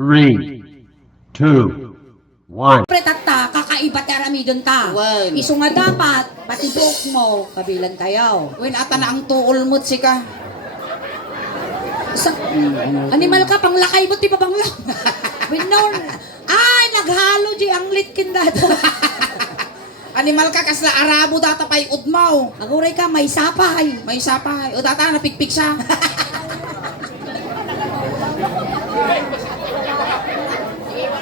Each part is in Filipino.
3, 2, 1. Pretata, kakaiba taramidon ta. Wan. Iso nga dapat, pati buhok mo, kabilang tayo. Uy, ata na ang tuol mo, sika. Sa, animal ka, panglakay mo, ti pa panglang. Winor, ay, naghalo di ang litkin dato. Animal ka, kasla arabo data pa'y udmaw. Aguray ka, may sapay. May sapay. O data na pigpig siya.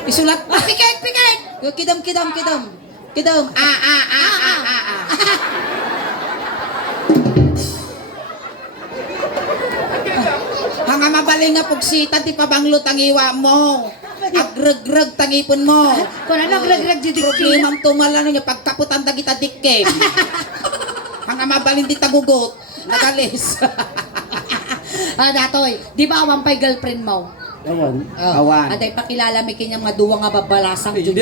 Isulat. Ah, pikit, pikit. Kidam, kidam, kidam. Kidam. Hanga mabaling nga pugsitan, ti pabanglo tangiwa mo. Agreg-reg tangipon mo. Kung ano, grag-grag di Problema ang tumalano niya, pagkaputan ta kita dikkim. Hanga mabaling di tagugot. Nagalis. Datoy, di ba awan pa'y girlfriend mo? Awan. Awan. Aday pakilala mi kanyang maduwa nga babalasang Hindi!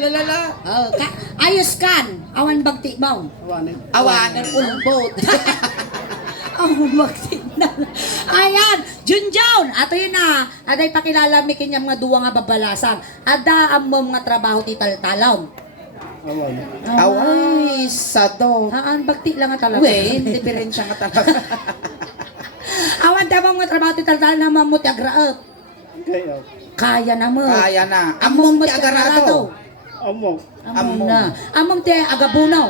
Lalala. Ayos kan, awan bagti mo. Awanan ulbot. Awan bagti na. Ayan, Junjun, ato yun na. Aday pakilala mi kanyang maduwa nga babalasang. Ada ang mo mga trabaho ti taltalom. Away, sado. Haan, bagti lang nga talaga. Wait, diferensya nga talaga. Awan tayo mga trabaho ti taltalom na mamut agraap. Kaya na mo. Kaya na. Among ti agarado. Among na. Among ti agabunaw.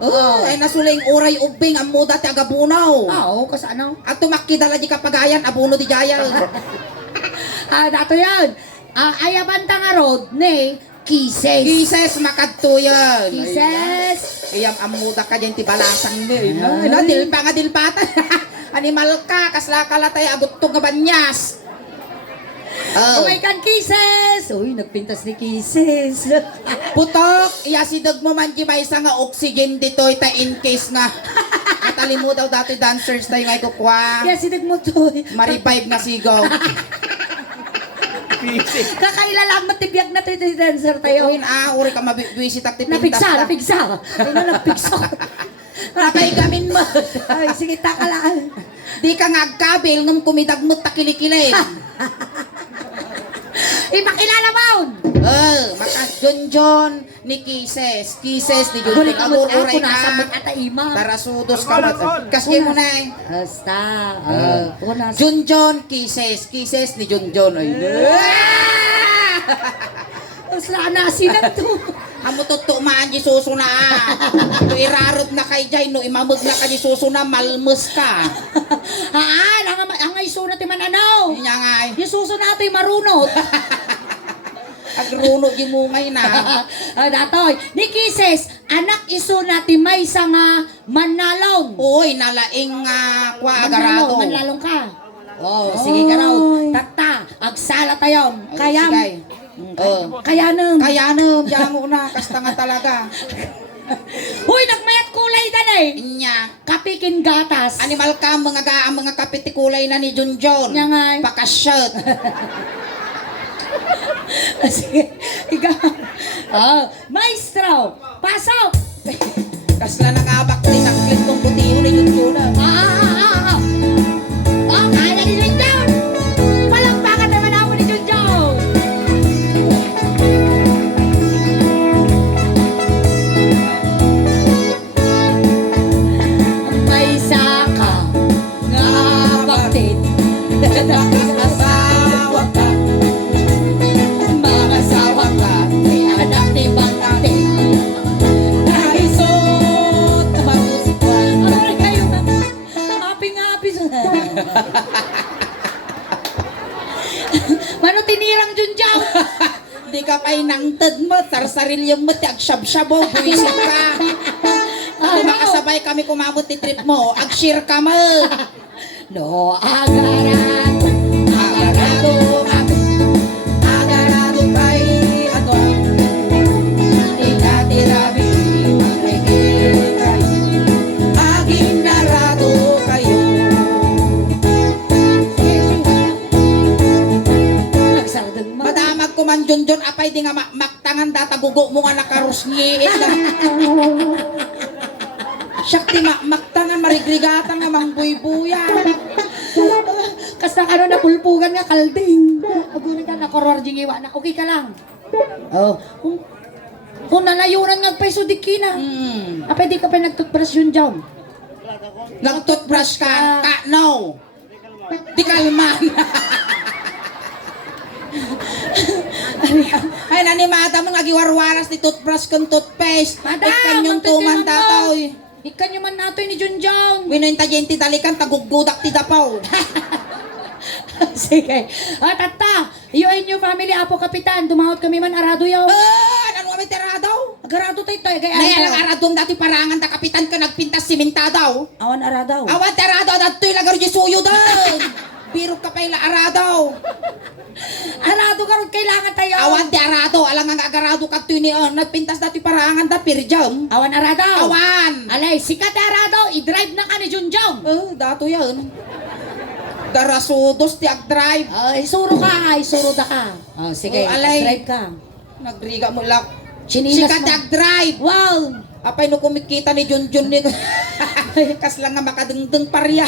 Oh, ay nasuling uray ubing ang muda ti agabunaw. Oo, kasi ano? At tumakidala di kapagayan, abuno di jayal. Dato yan. Ayabanta nga road ni Kisses. Kises makadto yan. Kisses. Iyam amuda ka dyan ti balasang ni. Ay, dilpa nga dilpata. Animal ka, kasla ka latay agutog nga banyas. Oh my God, Kisses. Uy, nagpintas ni Kisses. Putok, iyasidog mo man di ba isa nga oxygen dito ita in case nga. Natali mo daw dati dancers tayo nga ikukwa. Kaya sinig mo to. Marivive nga sigaw. Kakailalang matibiyag na tayo dancer tayo. Uwin uri ka mabibwisit at tipintas Napigsa. Ay na, napigsa. Nakay gamin mo. Ay, sige, takalaan. Di ka nga agkabil nung kumidag mo takilikilin. Ipakilala mo! Maka John ni Kisses. Kisses ni John. Gulit ka mo Uray ako, nasa ka. at ima. Tarasudos ka mo. Kasi mo na eh. Basta. John Kisses. Kisses ni John. Ay, Basta nasinan to. amo tutumaan di suso na. No irarot na kay jay, no imamag na ka di suso na, malmus ka. Haan, ang iso natin mananaw. Yun nga ay. Yung suso natin marunot. Agruno di mo ngay na. Datoy, ni Kisses, anak iso natin may isa nga manalong. Uy, nalaing kwa agarado. Manlalong ka. Oh, sige ka raw. Takta, agsala tayo. Kaya, kayanem. Kayanem, jango na, kasta nga talaga. Huy, nagmayat kulay dan eh. Inya, Kapikin gatas. animal ka, mga kapitikulay na ni John. Nya nga eh. Pakashot. Sige, ikaw. Maestro, pasok. Kasla nangabak din ang klintong putiho ni John. Kaya ni Junjun. Palakpakan naman ako ni Junjun. May saka nga baktit. Asawa ka, Mga sawa ka, may anak ni baktit. naisot, mamusikwan. Ano kayo na? Happy-happy sa... Mano tinirang Junjun? Di ka pa'y nangtad mo, sarsarilyong mo, agsyab-syabo, buwisit ka. Kung makasabay kami kumamot ni trip mo, agshare ka mo. No, agarado. Agarado, agarado kay ato. Igatirabi, makikikay. Aging narado kayo. Nagsardang mo. Madamag ko man John, apay di nga maktangan data gugo mo nga nakarusngiit na. Siyak ti maktangan marigligatan nga mang buy-buyan. Kas Basta ano na pulpugan nga kalding. Agunin ka na koror jingiwa na. Okay ka lang. Oh, kung nalayunan nagpaiso di kina. Apa di ka pa nagtutbrush yun dyan? Nag-toothbrush ka? No. Di kalman. Ay, nanimata mo nagiwarwaras ni toothbrush kong toothpaste. Madam, Ikan yung tuman tataw. Ikan nyo man nato ni Junjong. Winoy tajenti dalikan, taguggudak ti dapaw. Sige. Tata, iyo inyo family apo kapitan. Dumawat kami man arado yaw. Ano kami teradaw? Agarado tayo tayo. Nay, alang aradong dati parangan ta kapitan ka nagpintas simentadaw. Awan aradaw. Awan teradaw, dato'y lagar di suyo doon. Birok ka pa ila aradaw. Arado karon kailangan tayo. Awan ti arado, alang ang agarado ka ni nagpintas dati parangan ta pirjam. Awan aradaw. Awan. Alay, sikat arado. I-drive na ka ni Junjong. Dato yan. Darasudos ti ag-drive. Isuro ka. Isuro da ka. Sige, alay. drive ka. Nagriga mo lak. Chinilas Sikat mo. ag-drive. Wow. Apay no kumikita ni Junjun ni kas lang nga makadungdung parya.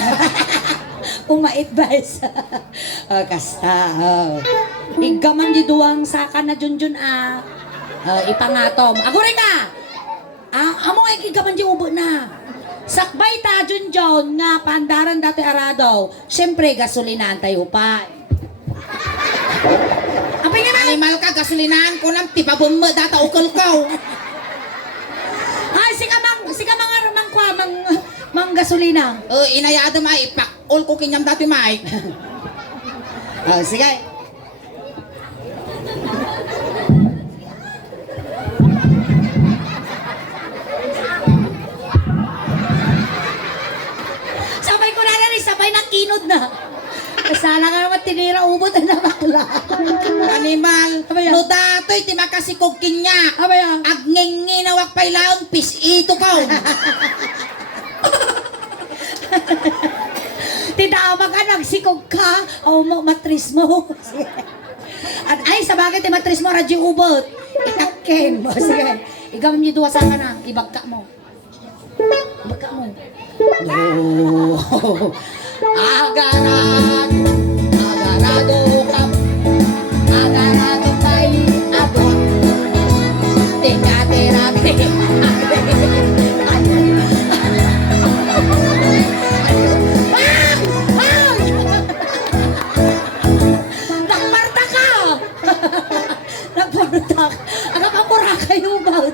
Uma-advise. Kasta. Igaman di duwang saka na Junjun ipangatom. Agure ka. Amo ay igaman di ubo na. Sakbay ta Junjun nga pandaran dati arado. Siyempre gasolinahan tayo pa. Apay nga na. Animal ka gasolinahan ko lang tipabom mo data ukol ko. Ay, sika mang gasolina. Inayado may ipak-ol ko kinyam dati may. Sige. Sabay ko na rin, sabay ng kinod na. Kasala ka naman tinira ubot na bakla. Animal. Abaya. No dato'y ti makasikog kinyak. Abaya. Agngingawak pa'y laong pis ito ko. Tidama ka, nagsikog ka. O matris mo. Sige. At ay, sa bagay, matris mo, radyo ubot. Itakin mo. Sige. Igam niyo duwa sa ka na. Ibagka mo. Ibagka mo. No. Agarado ka. Agarado kay abo. Tingati-rati. Nagparta ka! Nagparta ka! Nakapura kayo ba?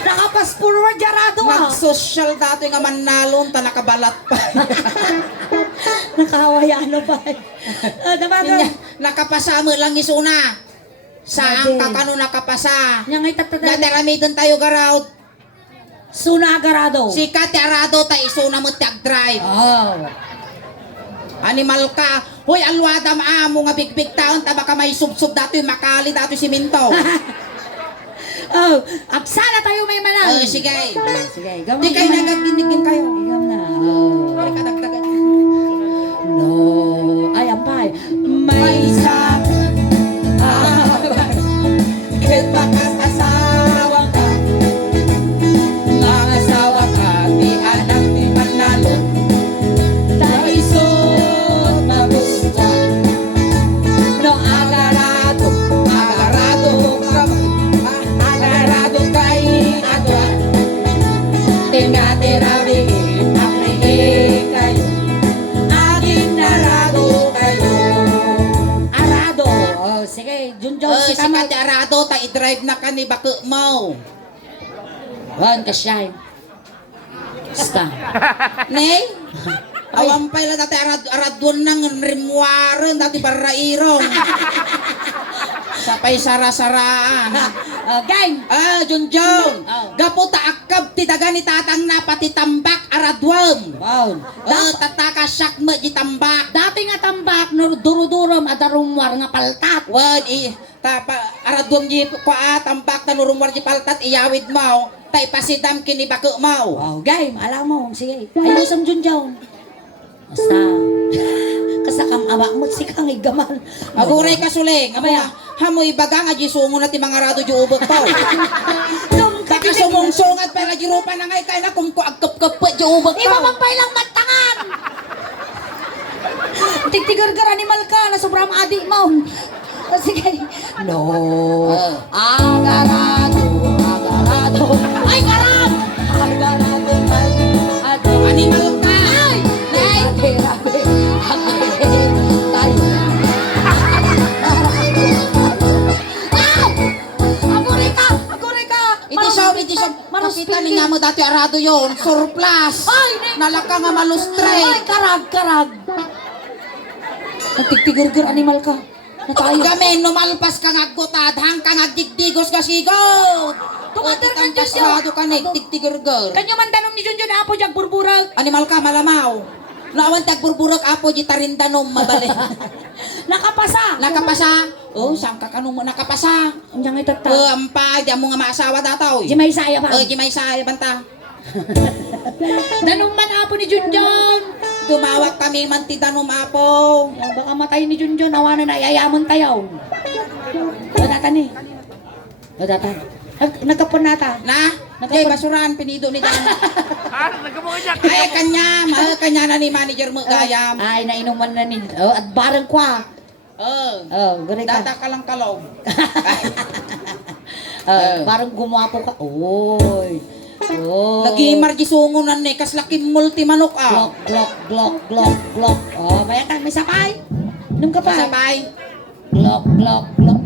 Nakapas forward jarado Nag-social dati nga manalon ta nakabalat pa. Nakawaya na ba? Damaga. Nakapasama lang isuna. Saan Ate. ka kano nakapasa? Yang ay tatada. Nadaramidan tayo garawd. Suna agarado. Sikat ti arado ta isuna mo ti ag-drive. Oh. Animal ka. Hoy, alwada maamo nga big taon ta baka may sub-sub dati makali dati siminto. Oh, agsala tayo may manang. Sige. Sige, gamay. Di kayo nagaginigin kayo. Igam na. Oh. Hoy, kadagdagan. No. Ay, ampay. May isa. Kahit bakas asawa ka, nangasawa ka, di anak di manalo, taisot na gusto. No, agarado ka, agarado kay adwa. Tingatirabi, akli kayo, aging narado kayo. Arado. Oh, sige, Junjong si Si Kamal. Kati Arado, ta i-drive na ka ni Bako mo. Wan ka siya. Basta. Nay? Awang pala dati aradon ng rimwaron, dati barairong. Sapay sara-saraan. Gang. Junjong. Oh. Gapo ta akab ti daga ni tatang na pati tambak aradwam. Wow. Tataka syak mo di tambak. Dati nga tambak, duro-durom, adarumwar nga paltat. Wan, aradwam di kwa tambak na nurumwar di paltat, iyawid mo. Tay pasidam kini Bako mo. Wow, game. Alam mo, sige. Ayusam Junjong. Basta. Kasakam awa mo, sikang igaman. Aguray ka suling. Abaya. Hamoy baga nga jisungo na ti mga rado di ubot to. Baka sumungsungat pala di rupa na ngay kaya na kung ko agkap-kap di ubot to. Iba magpay lang matangan! Tigtigar-gar animal ka, na sobrang adik mo. Sige. No. Agarado, agarado. Ay, karab! Agarado, agarado. Animal ka! Ay! Nay! Rabe, rabe. Tayo. Agurika! Agurika! Iti siya, nakita ni nga mo dati arado yon, surplus. Ay! Nalaka nga malustre. Ay, karag, karag. Tigtigar-gar animal ka. Na tayo. Gamen, numalpas ka nga gutad, hang ka nga digdigos ka sigot. Tumater ka, Kang Diyos yun. kasrado ka na, tigtigirger. Kanyo man tanong ni Junjun Apo diyang burburag. Animal ka, malamaw. Naawan tagburburok apo, di tarindanom, mabali. Nakapasa. Nakapasa. Oh, saan ka kanong mo nakapasa? Andiyan nga itata. Ampay, di mo nga maasawa dataw. Di may saya pa. Di may saya, banta. Tanong man Apo ni Junjun. Dumawag kami man ti danom apo. Baka matay ni Junjun. Awanan na ayayaman tayo. Dadatan eh. Dadatan. Nagkapon nata. Na? Jay, basuran, pinido ni danom. Ay, kanya na ni manager mo gayam. Ay, nainuman na ni. Oh, at barang kwa. Oh, gano'n ka. Data ka lang kalog. Parang gumapo ka. Oy. Oh. Nag-imargi sungunan ni, kas laki multi manok Glok, glok, glok, glok, glok. Oh, bayakan, may sapay. Inom ka pa. Sabay. Glok, glok, glok.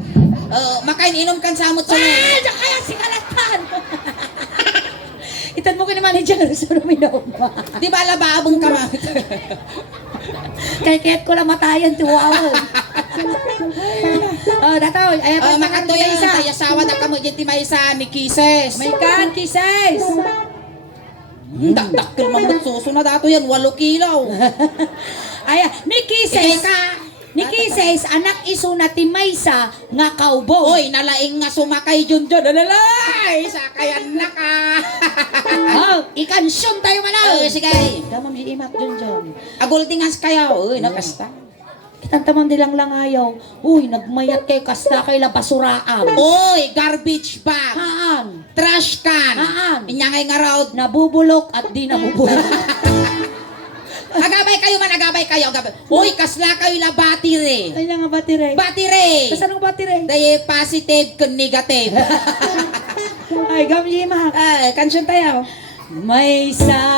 Makain inom kan samot sa Ay, diyan kaya si Kalatan. Itan mo ka naman yung dyan, gusto minom. Di ba lababong ka ma? Kaya ko lang matayan, tuwawan. Oh, dataw. Ay, Makatuyan, tayo sawa na kamo dyan ti Maysa ni Kises. May kan, kisses. Dakdakil mamut suso na dato yan, 8 kilo. Ay, ni kisses. Ika. Ni kisses, anak iso na ti Maysa nga kaubo. Oy, nalaing nga sumakay dyan dyan. Alalay, sakayan na ka. Oh, ikansyon tayo manaw. Sige. Damam si Imak Junjun. Agol tingas kayo. Uy, nakasta. Kitantamam dilang lang ayaw. Uy, nagmayat kay kasta kay la basuraan. Oy, garbage bag. Haan. Trash can. Haan. Inyangay nga raw. Nabubulok at di nabubulok. Agabay kayo man, agabay kayo. Agabay. Uy, kasla kayo la battery. Ay nga batire. Battery. Kasan ang batire? Dahil positive kun negative. Ay, gam si Imak. Ay, kansyon tayo. May sakabang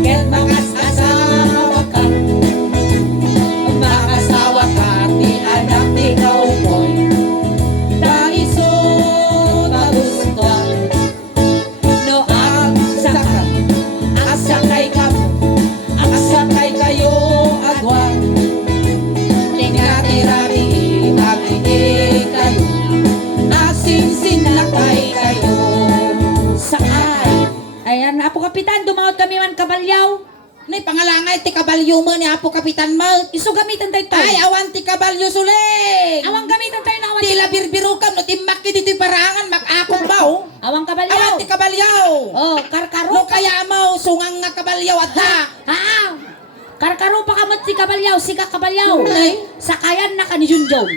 ket makasawa ka. Makasawa ka, ti anak ti cowboy. Taiso magustuhan. No ang sakam. Asakay ka, asakay kayo agwan. Tingatirami, abigay kayo. Asin-sin na kayo. Sakay. Ayan, Apo Kapitan, dumawat kami man kabalyaw. Ni pangalangay ti kabalyo mo ni Apo Kapitan mo. Iso gamitan tayo to. Ay, awan ti kabalyo suling. Awang gamitan tayo na awang Tila birbiru kam no timmak ti parangan makakot ba oh. Awang kabalyaw. Awan ti kabalyo. Oh, karkaro. No kaya mo sungang nga kabalyo at ta. Karkaro pa kamot si kabalyaw, sika kabalyaw. Ay. Sakayan na ka ni Junjun.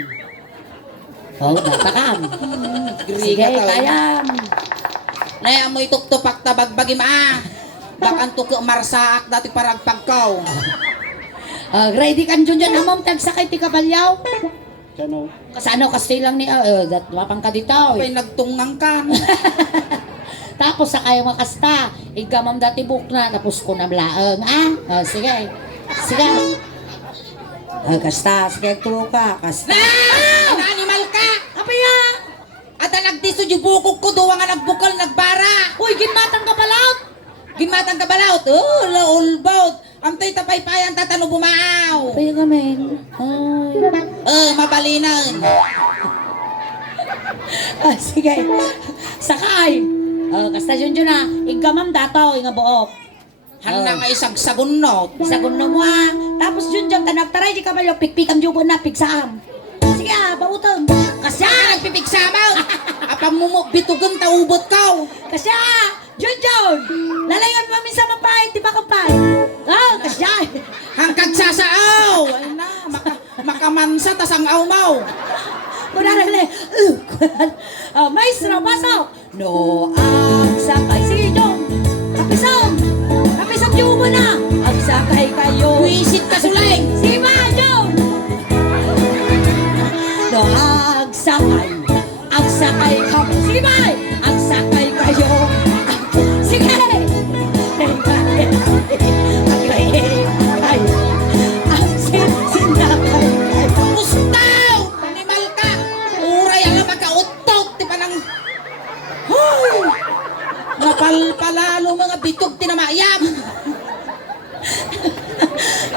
Oh, datakam. Sige, kayam. Nay amoy tuktupak tabagbagi ma. Bakan tuko marsaak dati paragpagkaw. Ready kan Junjun, amom tagsakay ti kabalyaw. Kano? Kasano kasi lang ni, dat mapang ka dito. Ay nagtungang kan. Tapos sakay makasta, igamam dati buk na, tapos ko na blaang, sige. Sige. Kasta, sige, tulo ka, kasta. Na animal ka. Apaya! At nagdiso yung bukog ko duwa nga nagbukal nagbara. Uy, gimatang kabalaw! Gimatang kabalaw. Oh, laulbaut. Amtay tapaypayan tatano bumaaw. Apaya kami. Ay. Mabalinan. Sige. Sakay. Kasta Junjun na, igamam dato, nga buok. Handa nga isagsagon no. Isagun na mo Tapos Junjun, tanagtaray di kabalyo, pikpikam jubo na, piksaam. Sige bautang. Kasya! Nagpipigsamaw. Apang mumok bitugong taubot ka. Kasya! Junjun! Lalayon mo minsan mapahit, di ba kapay? Kasya! Hangkag sasaaw. Ay na, makamansa tas ang awmaw. Kunara na maestro, pasok! No, ang sakay. Sige, Jong! Kapisang! Kapisang jubo na! Ang sakay agsakay kayo. Buisit ka Suleng. Si Majong! No, agsakay ka. Sige ba? Agsakay kayo. Sige! Sinakay kayo. Mustaw! Animal ka! Uray alam magka-utot! Di pa nang... Hoy! Napalpalalo mga bitog tinamayam!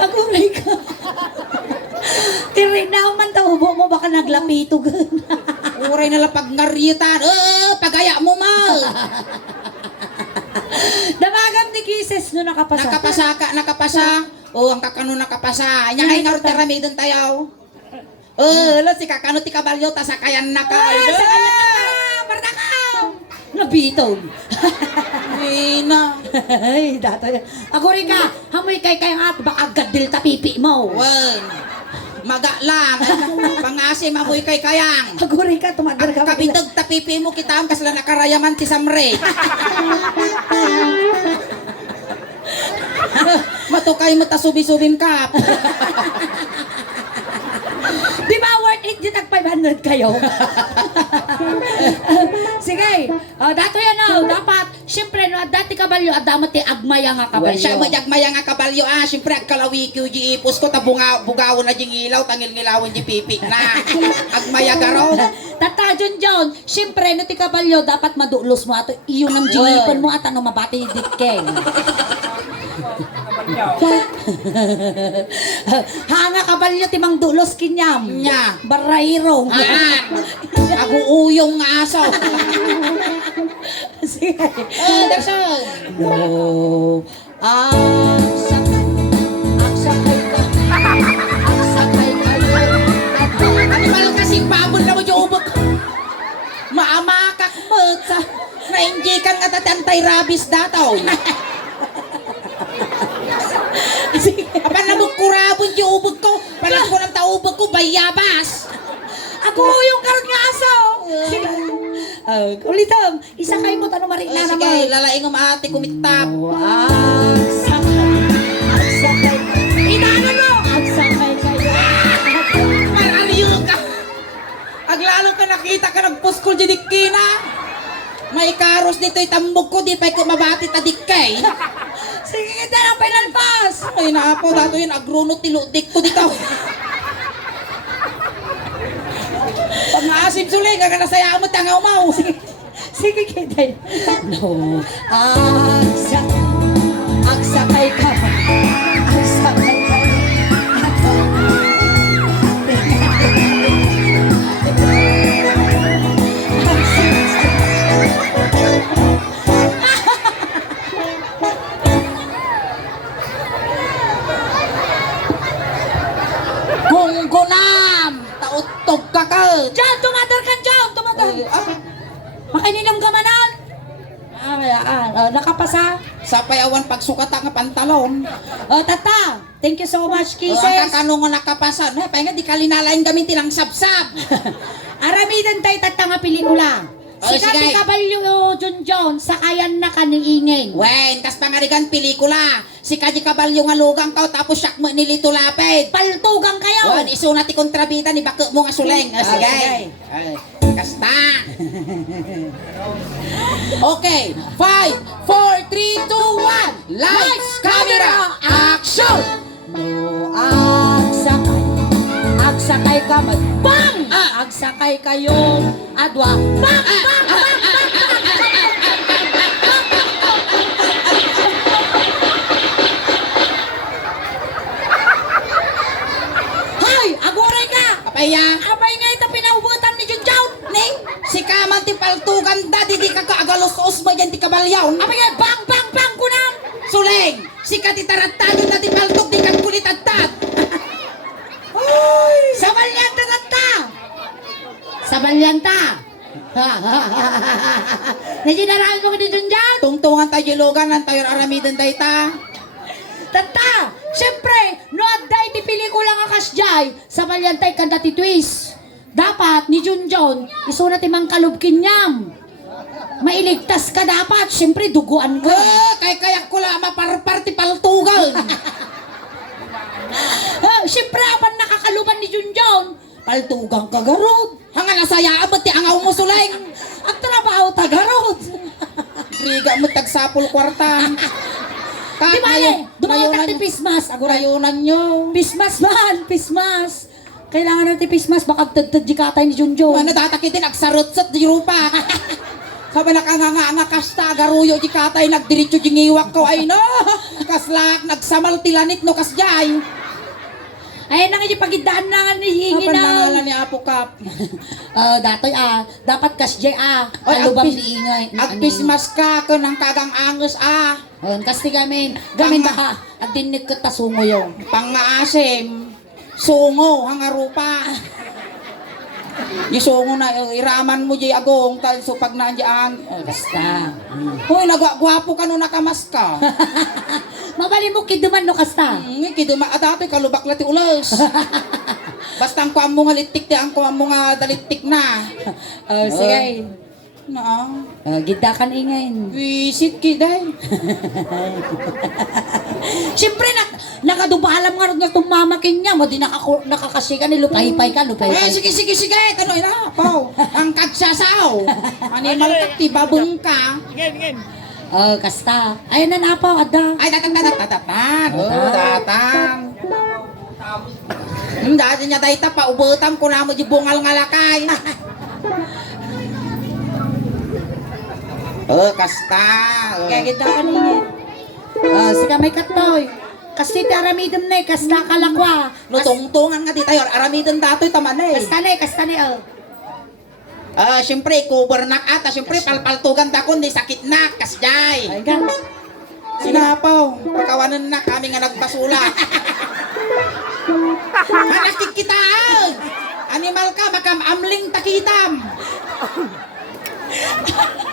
Aguray ka. Tirinaw man taubo mo baka naglapitog. Uray na lang pag ngaryutan. Pagaya mo ma! Damagam ni Kisses no nakapasa. Nakapasa ka, nakapasa. Ang kakano nakapasa. Nya kay nga rami doon tayo. Lo si kakano ti kabalyo ta sakayan na ka. Sa kanya ka! Martakam! Nabitog. Ina. Ay, dato. Aguray ka. Hamoy kay at baka gadil ta pipi mo. Wen. Maga lang. Pangasim amoy kay kayang. Aguray ka, tumagar ka. Kabitog tapipi mo kita ang kasla nakarayaman ti Samre. Matukay mo ta subi-subin ka. Di ba worth it din tag 500 kayo? Sige, dato yan dapat, siyempre, no, dati kabalyo, damat ti agmaya nga kabalyo. Siya magyagmaya nga kabalyo siyempre agkalawi kyo di ipos ko bugawon na jing ilaw tangil ngilawan di pipi na. Agmaya garo. Tata John, siyempre, no ti kabalyo, dapat madulos mo ato, iyon ang jingipon mo at ano mabati ditkeng. Hanga kabalyo timang dulos kinyam. Nya. Barairong. Aguuyong nga aso. Sige. Derson. No. Agsakay ka. Agsakay kayo. Animal kasi babon na mo yung ubok. Maamakak mo sa nainjikan nga tatantay rabis dataw. Apan na mo kurabon yung ubok ko. Palang ko ng taubok ko bayabas. Ako yung karon nga aso. Sige. Ulitam, isa kayo mo tanong marina Sige, naman. lalaing ang ate kumitap. Agsakay. Inaano mo? Agsakay kayo. Maraliyo ka. Aglalo ka nakita ka nagpuskol di dikkina. May karos dito itambog ko, di pa ko mabati tadikkay. Sige kita ng final pass. Ay naapo, dato yun, agruno tiludik ko dito. Pang-aasim suling, kaganasaya mo, tangaw mo. Sige kita. No. Agsakay ka. Agsakay ka. Gunggunam, tautog ka ka. Diyan, tumadar ka dyan. Tumadar. Makaininam ka manan. Nakapasa. Sapay awan pagsukata nga pantalon. Tata, thank you so much, Ang Kisses. kakano nga nakapasa. Pahinga di kalinalain gamitin ang sabsab. Aramidan tayo tata nga pelikula. Oh, Sikat sige. ni Kabalyo John, sakayan na kaniingin. Wen, kas pangarigan pelikula. Si Kaji Kabalyo nga lugang ka tapos siyak mo nilito lapid. Paltugang kayo. Wen, isunat ti kontrabita ni bako mo nga suleng. Sige. sige. Ay, kasta. Okay, 5, 4, 3, 2, 1. Lights, camera, action! No, agsakay ka bang! Agsakay kayo, adwa, bang! Hay, aguray ka! Kapaya, Abay nga ito pinahubutan ni Junjaw! ning, si Kaman ti paltugan da, di ka kaagalos-os mo yan ti kabalyaw. Abay nga, bang! Kunam! Suleng, si katitaratado na ti paltog, di ka kulitagtat. Sabalyanta tata! Sabalyanta! Naginarahan mo ka ni Junjaw? Tungtungan tayo lugan ng tayo aramidan dayta. Tata! Siyempre, no adday ti pelikula nga kasjay, sabalyantay kanda ti twist. Dapat, ni Junjon, isuna ti mangkalubkin niyam. Mailigtas ka dapat, siyempre duguan ka. Kay kayak ko lang maparpar ti paltugan. Siyempre, apan nakakaluban ni Junjun. Paltugang kagarod. Hanga nasaya abot ti angaw mo suleng. Ang trabaho tagarod. Riga mo tagsapol kwarta. Di ba eh? Dumawatak ti Pismas. Agurayunan nyo. Pismas man, Pismas. Kailangan natin Pismas, baka tagtad di katay ni Junjun. Ano datakitin agsarot-sot di rupa. Sabi nakanganga kasta garuyo di katay nagdiritso di ngiwak ko ay no. Kaslak nagsamal tilanit no kasjay. Ay, nang pagidaan na nga ni hingi Apan na. nangalan ni Apo Kap. Datoy dapat kasjay Oy, alubang ni ingay. Agpismas ka ko ng kagang angus Kasi gamin baka at dinig ka tasungo yung. Pangaasim. Sungo hangarupa. Yung sungo na iraman mo di agong tal so pag nandiyan. Basta. Hoy nagwapo ka no nakamas ka. Mabali mo kiduman no kasta. Kiduma adatoy kalubak lati ulos. Basta ang kuam mo nga litik ti ang kuam mo nga dalitik na. Sige. Na. Gida kan ingay. Visit kiday. Siyempre, nakadubalam nga rin nga tumamakin niya. Mo di nakakasikan ni lupay-pay ka, lupay-pay. Sige. Kano ina, pao. Ang kagsasaw. Animal ti babong ka. Kasta. Ayun na napaw, ada. Ay, datang. Datang. Dati niya dayta pa, ubutam ko na mo di bungal nga lakay. Kasta. Kaya kita kaningin. Sige may katoy. Kasi ti aramidem na kasta kalakwa. Lutong-tungan nga di tayo. Aramidon dato'y taman Kasta na Siyempre, cover nak ata. Siyempre, palpaltugan da kundi sakit nak. Kasjay. Ay, gan. Sinapaw. Pagkawanan na kami nga nagbasula. Hanakik kita. Animal ka, makam-amling takitam.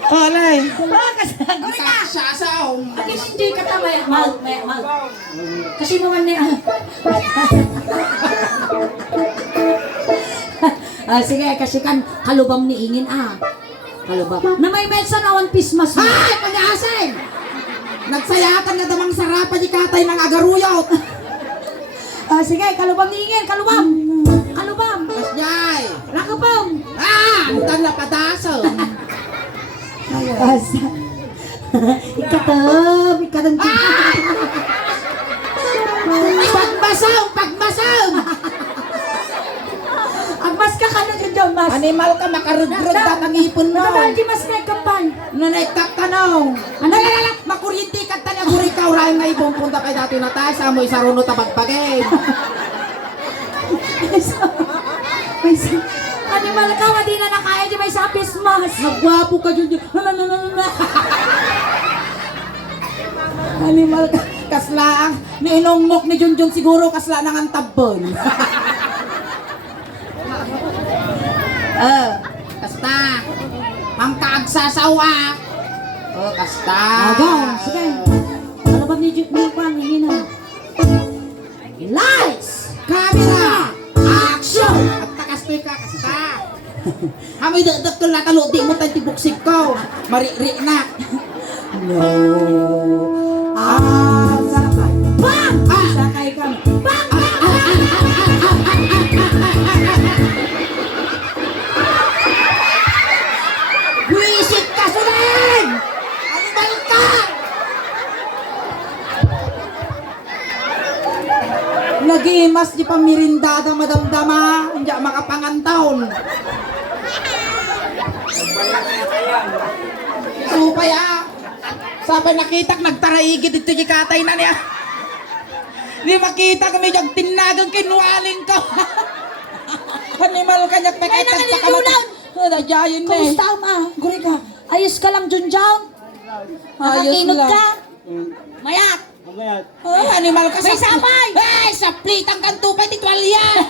Alay. Guri ka. Sasaw. Hindi ka tamay. Mal. Kasi mo man niya. Sige, kasi kan kalubam ni ingin kalubam. Na may mensa na One Piece mas mo. Ay, pag-aasin! Nagsayatan nga damang sarapan di katay ng agaruyot. Sige, kalubam ni ingin, kalubam. Kasjay. Rakabam. Mutan na padaso. Ikatam. Pagmasam! Agmas ka ka na dyan, mas. Animal ka, makarudrod dat ang ipon mo. Nadal di mas nagkapan. Nanektak tanong. Nalalak, makuryente ka tanya guri ka uray nga ibong punta kay dati na tayo sa mo isaruno tabagpagay. Animal ka, madi na nakaya di may sapis, mas. Nagwapo ka dyan. Animal ka. Kasla, niinongok ni Junjun siguro kasla nang antabon. Kasta. Ang kaagsasawa. Kasta. Sige. Kalubam ni Juan, hingin na. Lights! Camera! Action! At takastoy ka, kasta. Hamoy dagdag ko natalo, di mo tayo tibuksik ko. Mariri na. No. Sakay. Bang! Sakay ka. Bang! Wisit ka, Sulen! Ano ba ka? Nagimas di pamirindada madamdama, hindi makapangantaon. Supay Sabi nakita nagtaraigid dito di katay na niya. Di makita kami yung tinagang kinualing ko. Animal ka niya peketag pa ka mata. Nadyayin na Kumusta Guri ka. Ayos ka lang, Junjun. Nakakinot lang. ka. Mayat. Animal ka May sapay! Saplit ang kantupay titwalya!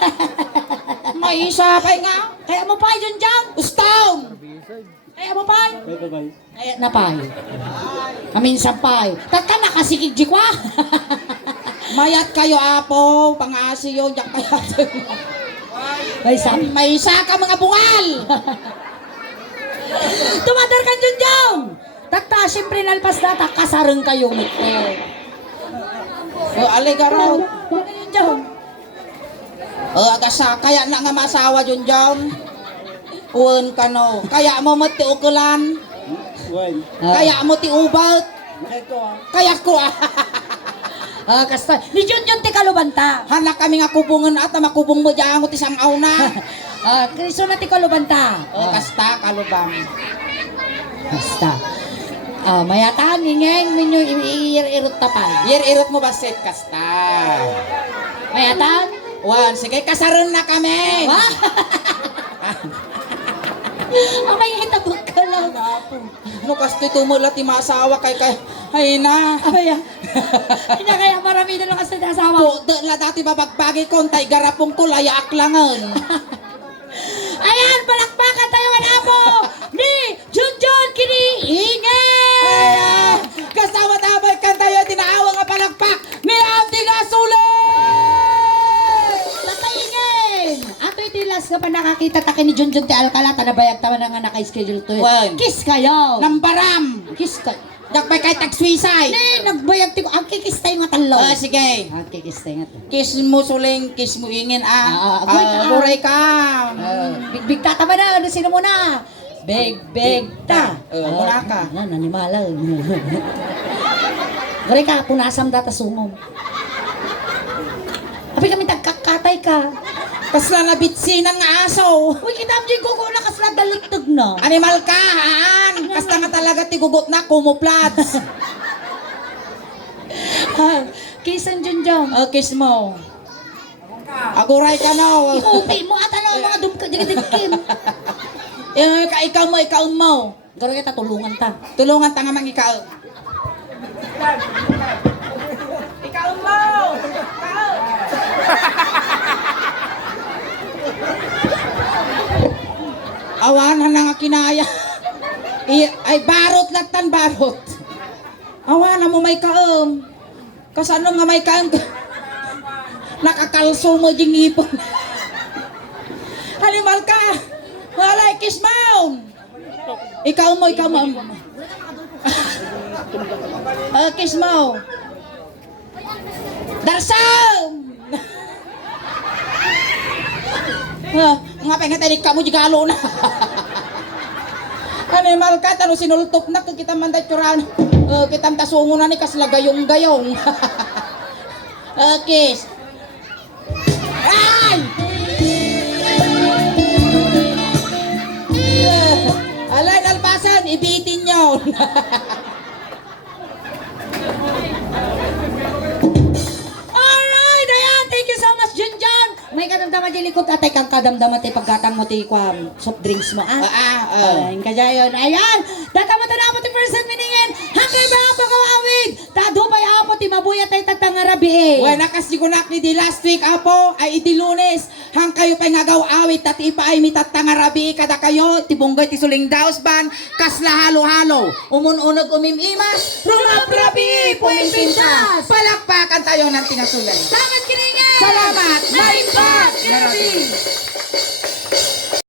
May sapay nga! Kaya mo pa, Junjun. Ustaw! Kaya mo pa. Kaya na pa. Kaminsan pa. Tata nakasikig di kwa. Mayat kayo apo, pangasiyo, yak kaya. May isa ka mga bungal! Tumadar ka, Junjun. Tata, siyempre nalpas data, kasarang kayo nito. Aligaraw. Junjun. Agasa, kaya na nga masawa Junjun. Uwan ka no. Kaya mo mati ukulan. Kaya mo ti ubat. Kaya ko Kasta, ni Junjun ti kalubanta. Hanak kami nga kubungan at makubong mo dyan ti sang auna. Kristo na ti kalubanta. Kasta kalubang. Kasta. Mayatan, ingeng, minyo iirot tapal. Irot mo basit kasta. Mayatan? Wan, sige kasaron na kami. Wah! Amay hitabag ka lang. No kasti tumula ti masawa kay ay na. Amay Hindi kaya marami na lang kasi asawa. Po, la dati babagbagi ko tay garapong ko layak langan. Ayan, palakpakan tayo mo ni Junjun kini ingeng. Kasama tabay kan tayo tinaawa nga palakpak ni Abdi Gasulit. Tatay ingeng. Ato itilas nga pa nakakita ta ni Junjun ti Alcala tanabayag taman nga naka-schedule to. Wan. Kiss kayo. Nambaram. Kiss kayo. Dakbay kay tag-suicide. Nagbayag ti ko. Ang kikis tayo nga talo. Sige. Ang kikis tayo nga to. Kiss mo suling, kiss mo ingin Agoy ka. Buray ka. Big ta tama na. Ano sino muna? Big ta. Muna ka. Nanimala. Gari ka, punasam data sungom. Tapi kami tagkakatay ka. Kasla na bitsi ng aso. Uy, kita mo yung gugo na kasla dalutog na. Animal ka, haan. Kasta nga talaga tigugot na kumuplats. Kisan Junjun. Kiss mo. Aguray ka na. Ikupi mo at ano mga dumka-digidikim. Ikaw mo. Garo kita tulungan ta. Tulungan ta nga mang ikaw. Ikaw mo. Awanan na nga kinaya. Ay barot latan barot. Awanan mo may kaom. Kasano nga may kaom. Nakakalso mo ding ipon. Animal ka. Walay kiss mo. Ikaw mo. Kiss mo. Darsam. Nga pengen kamu juga halo na. Animal ka, tano sinultok na kita manday curan. Kita tasungunan ni kasla gayong-gayong. Kiss. Ay! Alay, nalpasan, ibitin nyo. Alright, ayan. Thank you so much, Junjun. May kadamdaman di likod atay kang kadamdaman ti paggatang mo ti soft drinks mo. Ayan ka dyan. Ayan. Datamata na mo ti person miningin. Hanggang ba ang pagkawawid? Tadupay ako ti mabuya tayo tatangarabi eh. Wala kasigunak ni di last week apo ay iti Lunes. Hang kayo pa'y ngagaw awit at ipa ay mitatangarabi kada kayo. Tibunggay ti suling daos ban. Kasla halo-halo. Umun-unog umimimas. Rumaprabi pumimpintas. Palakpakan tayo ng tinasulan. Salamat kiningan! Salamat! Nine Bucks!